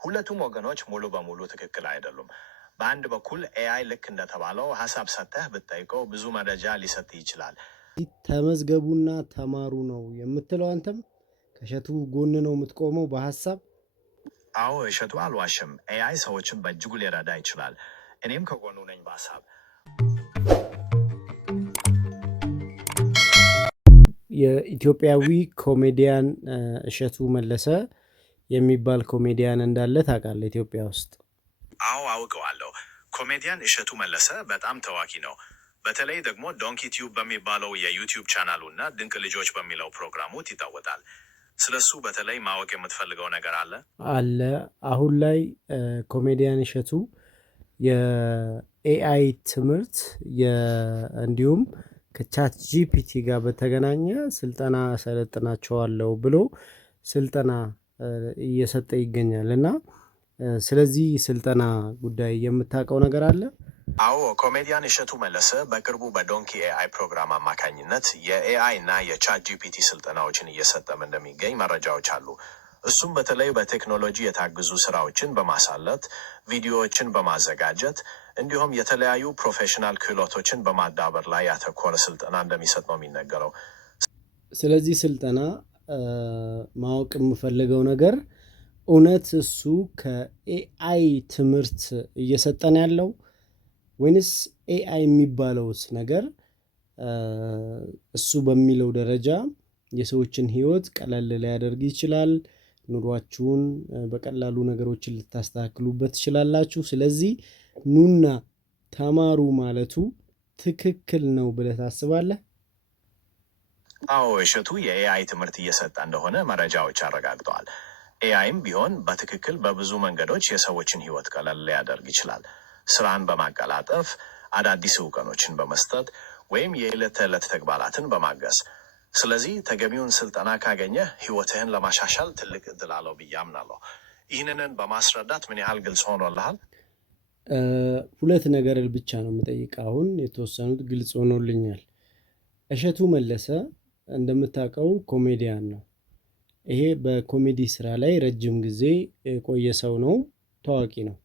ሁለቱም ወገኖች ሙሉ በሙሉ ትክክል አይደሉም። በአንድ በኩል ኤአይ ልክ እንደተባለው ሐሳብ ሰጥተህ ብትጠይቀው ብዙ መረጃ ሊሰጥ ይችላል። ተመዝገቡና ተማሩ ነው የምትለው አንተም ከእሸቱ ጎን ነው የምትቆመው በሐሳብ? አዎ እሸቱ አልዋሽም። ኤአይ ሰዎችን በእጅጉ ሊረዳ ይችላል። እኔም ከጎኑ ነኝ በሐሳብ። የኢትዮጵያዊ ኮሜዲያን እሸቱ መለሰ የሚባል ኮሜዲያን እንዳለ ታውቃለህ ኢትዮጵያ ውስጥ? አዎ አውቀዋለሁ። ኮሜዲያን እሸቱ መለሰ በጣም ታዋቂ ነው። በተለይ ደግሞ ዶንኪ ቲዩብ በሚባለው የዩቲዩብ ቻናሉ እና ድንቅ ልጆች በሚለው ፕሮግራሙ ይታወቃል። ስለሱ በተለይ ማወቅ የምትፈልገው ነገር አለ? አሁን ላይ ኮሜዲያን እሸቱ የኤአይ ትምህርት እንዲሁም ከቻት ጂፒቲ ጋር በተገናኘ ስልጠና ሰለጥናቸዋለሁ ብሎ ስልጠና እየሰጠ ይገኛል እና ስለዚህ ስልጠና ጉዳይ የምታውቀው ነገር አለ? አዎ ኮሜዲያን እሸቱ መለሰ በቅርቡ በዶንኪ ኤአይ ፕሮግራም አማካኝነት የኤአይ እና የቻት ጂፒቲ ስልጠናዎችን እየሰጠም እንደሚገኝ መረጃዎች አሉ። እሱም በተለይ በቴክኖሎጂ የታገዙ ስራዎችን በማሳለት ቪዲዮዎችን በማዘጋጀት እንዲሁም የተለያዩ ፕሮፌሽናል ክህሎቶችን በማዳበር ላይ ያተኮረ ስልጠና እንደሚሰጥ ነው የሚነገረው። ስለዚህ ስልጠና ማወቅ የምፈልገው ነገር እውነት እሱ ከኤአይ ትምህርት እየሰጠን ያለው ወይንስ ኤአይ የሚባለውስ ነገር እሱ በሚለው ደረጃ የሰዎችን ህይወት ቀለል ሊያደርግ ይችላል? ኑሯችሁን በቀላሉ ነገሮችን ልታስተካክሉበት ትችላላችሁ። ስለዚህ ኑና ተማሩ ማለቱ ትክክል ነው ብለህ ታስባለህ? አዎ እሸቱ የኤአይ ትምህርት እየሰጠ እንደሆነ መረጃዎች አረጋግጠዋል። ኤአይም ቢሆን በትክክል በብዙ መንገዶች የሰዎችን ህይወት ቀለል ሊያደርግ ይችላል። ስራን በማቀላጠፍ አዳዲስ እውቀቶችን በመስጠት ወይም የዕለት ተዕለት ተግባራትን በማገዝ። ስለዚህ ተገቢውን ስልጠና ካገኘህ ህይወትህን ለማሻሻል ትልቅ እድል አለው ብዬ አምናለሁ። ይህንን በማስረዳት ምን ያህል ግልጽ ሆኖልሃል? ሁለት ነገር ብቻ ነው የምጠይቀው። አሁን የተወሰኑት ግልጽ ሆኖልኛል። እሸቱ መለሰ እንደምታውቀው ኮሜዲያን ነው። ይሄ በኮሜዲ ስራ ላይ ረጅም ጊዜ የቆየ ሰው ነው። ታዋቂ ነው።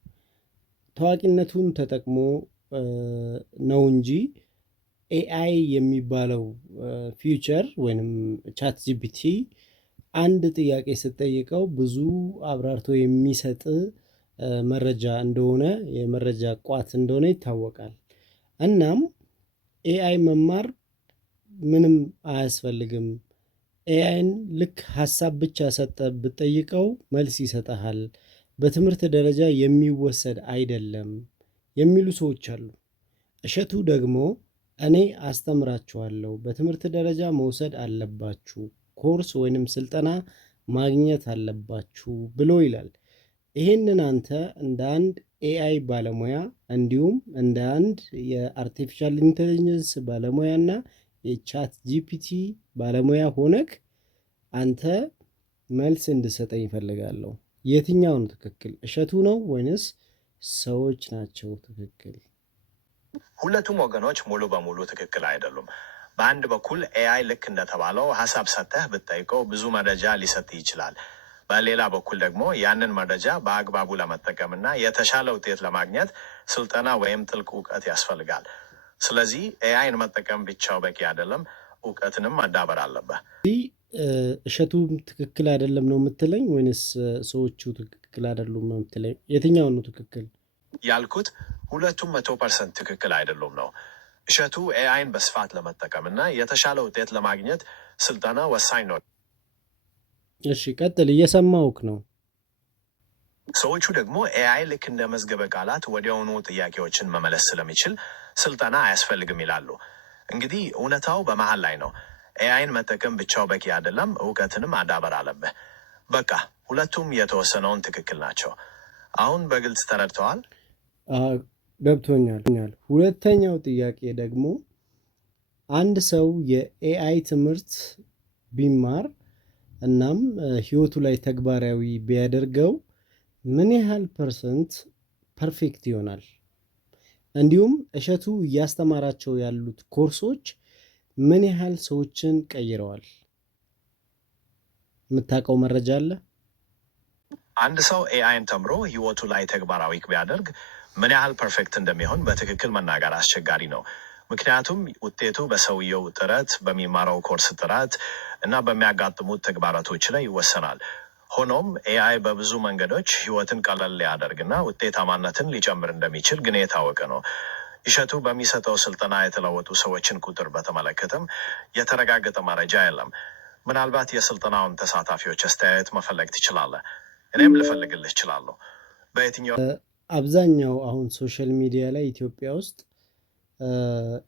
ታዋቂነቱን ተጠቅሞ ነው እንጂ ኤአይ የሚባለው ፊውቸር ወይንም ቻት ጂፒቲ አንድ ጥያቄ ስትጠይቀው ብዙ አብራርቶ የሚሰጥ መረጃ እንደሆነ የመረጃ ቋት እንደሆነ ይታወቃል። እናም ኤአይ መማር ምንም አያስፈልግም። ኤአይን ልክ ሀሳብ ብቻ ሰጠ ብትጠይቀው መልስ ይሰጠሃል። በትምህርት ደረጃ የሚወሰድ አይደለም የሚሉ ሰዎች አሉ። እሸቱ ደግሞ እኔ አስተምራችኋለሁ፣ በትምህርት ደረጃ መውሰድ አለባችሁ፣ ኮርስ ወይንም ስልጠና ማግኘት አለባችሁ ብሎ ይላል። ይሄንን አንተ እንደ አንድ ኤአይ ባለሙያ እንዲሁም እንደ አንድ የአርቲፊሻል ኢንተለጀንስ ባለሙያና የቻት ጂፒቲ ባለሙያ ሆነክ አንተ መልስ እንድሰጠኝ ይፈልጋለሁ። የትኛው ነው ትክክል? እሸቱ ነው ወይንስ ሰዎች ናቸው ትክክል? ሁለቱም ወገኖች ሙሉ በሙሉ ትክክል አይደሉም። በአንድ በኩል ኤአይ ልክ እንደተባለው ሐሳብ ሰጥተህ ብትጠይቀው ብዙ መረጃ ሊሰጥ ይችላል። በሌላ በኩል ደግሞ ያንን መረጃ በአግባቡ ለመጠቀምና የተሻለ ውጤት ለማግኘት ስልጠና ወይም ጥልቅ እውቀት ያስፈልጋል። ስለዚህ ኤአይን መጠቀም ብቻው በቂ አይደለም፣ እውቀትንም ማዳበር አለበት። እሸቱም ትክክል አይደለም ነው የምትለኝ ወይንስ ሰዎቹ ትክክል አይደሉም ነው የምትለኝ? የትኛው ነው ትክክል ያልኩት? ሁለቱም 100% ትክክል አይደሉም ነው። እሸቱ ኤአይን በስፋት ለመጠቀም እና የተሻለ ውጤት ለማግኘት ስልጠና ወሳኝ ነው። እሺ ቀጥል፣ እየሰማሁህ ነው። ሰዎቹ ደግሞ ኤአይ ልክ እንደ መዝገበ ቃላት ወዲያውኑ ጥያቄዎችን መመለስ ስለሚችል ስልጠና አያስፈልግም ይላሉ። እንግዲህ እውነታው በመሃል ላይ ነው። ኤአይን መጠቀም ብቻው በቂ አይደለም፣ እውቀትንም ማዳበር አለብህ። በቃ ሁለቱም የተወሰነውን ትክክል ናቸው። አሁን በግልጽ ተረድተዋል? ገብቶኛል። ሁለተኛው ጥያቄ ደግሞ አንድ ሰው የኤአይ ትምህርት ቢማር እናም ህይወቱ ላይ ተግባራዊ ቢያደርገው ምን ያህል ፐርሰንት ፐርፌክት ይሆናል? እንዲሁም እሸቱ እያስተማራቸው ያሉት ኮርሶች ምን ያህል ሰዎችን ቀይረዋል? የምታውቀው መረጃ አለ? አንድ ሰው ኤአይን ተምሮ ህይወቱ ላይ ተግባራዊ ቢያደርግ ምን ያህል ፐርፌክት እንደሚሆን በትክክል መናገር አስቸጋሪ ነው። ምክንያቱም ውጤቱ በሰውየው ጥረት፣ በሚማረው ኮርስ ጥራት እና በሚያጋጥሙት ተግባራቶች ላይ ይወሰናል። ሆኖም ኤአይ በብዙ መንገዶች ህይወትን ቀለል ሊያደርግና ውጤታማነትን ሊጨምር እንደሚችል ግን የታወቀ ነው። እሸቱ በሚሰጠው ስልጠና የተለወጡ ሰዎችን ቁጥር በተመለከተም የተረጋገጠ መረጃ የለም። ምናልባት የስልጠናውን ተሳታፊዎች አስተያየት መፈለግ ትችላለህ። እኔም ልፈልግልህ እችላለሁ። በየትኛው አብዛኛው አሁን ሶሻል ሚዲያ ላይ ኢትዮጵያ ውስጥ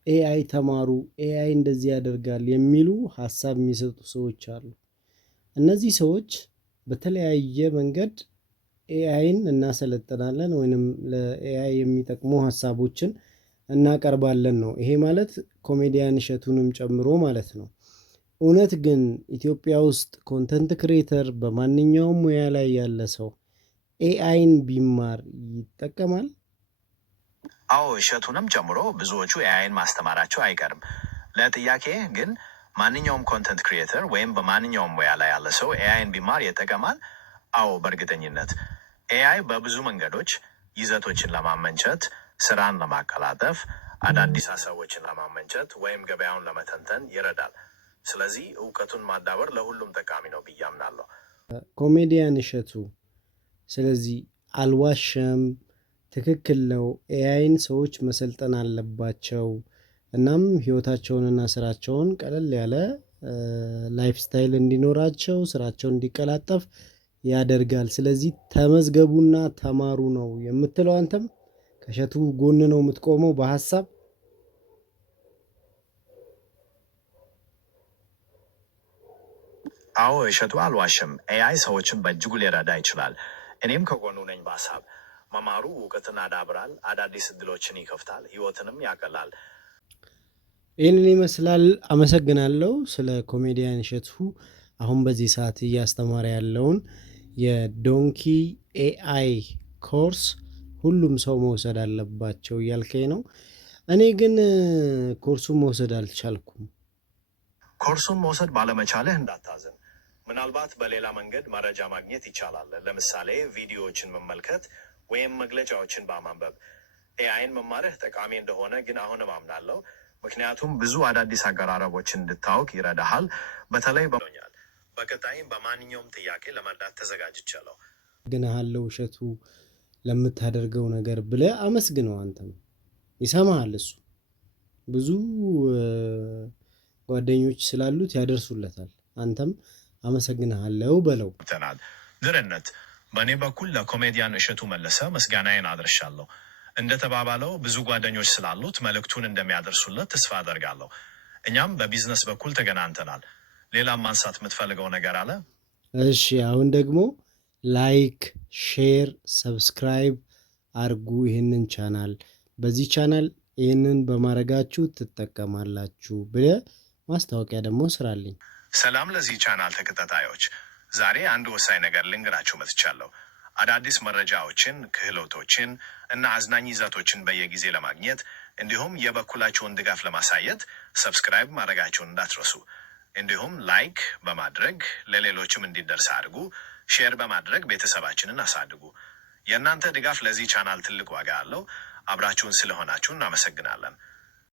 ኤአይ ተማሩ፣ ኤአይ እንደዚህ ያደርጋል የሚሉ ሀሳብ የሚሰጡ ሰዎች አሉ። እነዚህ ሰዎች በተለያየ መንገድ ኤአይን እናሰለጥናለን ወይንም ለኤአይ የሚጠቅሙ ሀሳቦችን እናቀርባለን ነው። ይሄ ማለት ኮሜዲያን እሸቱንም ጨምሮ ማለት ነው። እውነት ግን ኢትዮጵያ ውስጥ ኮንተንት ክሬተር በማንኛውም ሙያ ላይ ያለ ሰው ኤአይን ቢማር ይጠቀማል? አዎ፣ እሸቱንም ጨምሮ ብዙዎቹ ኤአይን ማስተማራቸው አይቀርም። ለጥያቄ ግን ማንኛውም ኮንተንት ክሪኤተር ወይም በማንኛውም ሙያ ላይ ያለ ሰው ኤአይን ቢማር ይጠቀማል? አዎ፣ በእርግጠኝነት። ኤአይ በብዙ መንገዶች ይዘቶችን ለማመንጨት፣ ስራን ለማቀላጠፍ፣ አዳዲስ ሀሳቦችን ለማመንጨት ወይም ገበያውን ለመተንተን ይረዳል። ስለዚህ እውቀቱን ማዳበር ለሁሉም ጠቃሚ ነው ብዬ አምናለሁ። ኮሜዲያን እሸቱ ስለዚህ አልዋሸም፣ ትክክል ነው። ኤአይን ሰዎች መሰልጠን አለባቸው። እናም ህይወታቸውንና ስራቸውን ቀለል ያለ ላይፍ ስታይል እንዲኖራቸው፣ ስራቸውን እንዲቀላጠፍ ያደርጋል። ስለዚህ ተመዝገቡና ተማሩ ነው የምትለው አንተም? ከእሸቱ ጎን ነው የምትቆመው በሀሳብ? አዎ፣ እሸቱ አልዋሸም። ኤአይ ሰዎችን በእጅጉ ሊረዳ ይችላል። እኔም ከጎኑ ነኝ በሀሳብ። መማሩ እውቀትን ያዳብራል፣ አዳዲስ እድሎችን ይከፍታል፣ ህይወትንም ያቀላል። ይህንን ይመስላል። አመሰግናለሁ። ስለ ኮሜዲያን እሸቱ አሁን በዚህ ሰዓት እያስተማረ ያለውን የዶንኪ ኤአይ ኮርስ ሁሉም ሰው መውሰድ አለባቸው እያልከኝ ነው። እኔ ግን ኮርሱን መውሰድ አልቻልኩም። ኮርሱን መውሰድ ባለመቻልህ እንዳታዝን። ምናልባት በሌላ መንገድ መረጃ ማግኘት ይቻላል። ለምሳሌ ቪዲዮዎችን መመልከት ወይም መግለጫዎችን በማንበብ። ኤአይን መማርህ ጠቃሚ እንደሆነ ግን አሁንም አምናለሁ። ምክንያቱም ብዙ አዳዲስ አቀራረቦችን እንድታውቅ ይረዳሃል። በተለይ በኛል በቀጣይም በማንኛውም ጥያቄ ለመርዳት ተዘጋጅቻለሁ። ግንሃለው እሸቱ ለምታደርገው ነገር ብለህ አመስግነው። አንተም ይሰማሃል። እሱ ብዙ ጓደኞች ስላሉት ያደርሱለታል። አንተም አመሰግንሃለሁ በለው። ድርነት በእኔ በኩል ለኮሜዲያን እሸቱ መለሰ ምስጋናዬን አድርሻለሁ። እንደተባባለው ብዙ ጓደኞች ስላሉት መልእክቱን እንደሚያደርሱለት ተስፋ አደርጋለሁ። እኛም በቢዝነስ በኩል ተገናኝተናል። ሌላም ማንሳት የምትፈልገው ነገር አለ? እሺ፣ አሁን ደግሞ ላይክ፣ ሼር፣ ሰብስክራይብ አርጉ ይህንን ቻናል። በዚህ ቻናል ይህንን በማድረጋችሁ ትጠቀማላችሁ ብለህ ማስታወቂያ ደግሞ ስራልኝ። ሰላም ለዚህ ቻናል ተከታታዮች፣ ዛሬ አንድ ወሳኝ ነገር ልንገራችሁ መጥቻለሁ። አዳዲስ መረጃዎችን፣ ክህሎቶችን እና አዝናኝ ይዘቶችን በየጊዜ ለማግኘት እንዲሁም የበኩላችሁን ድጋፍ ለማሳየት ሰብስክራይብ ማድረጋችሁን እንዳትረሱ። እንዲሁም ላይክ በማድረግ ለሌሎችም እንዲደርስ አድርጉ። ሼር በማድረግ ቤተሰባችንን አሳድጉ። የእናንተ ድጋፍ ለዚህ ቻናል ትልቅ ዋጋ አለው። አብራችሁን ስለሆናችሁ እናመሰግናለን።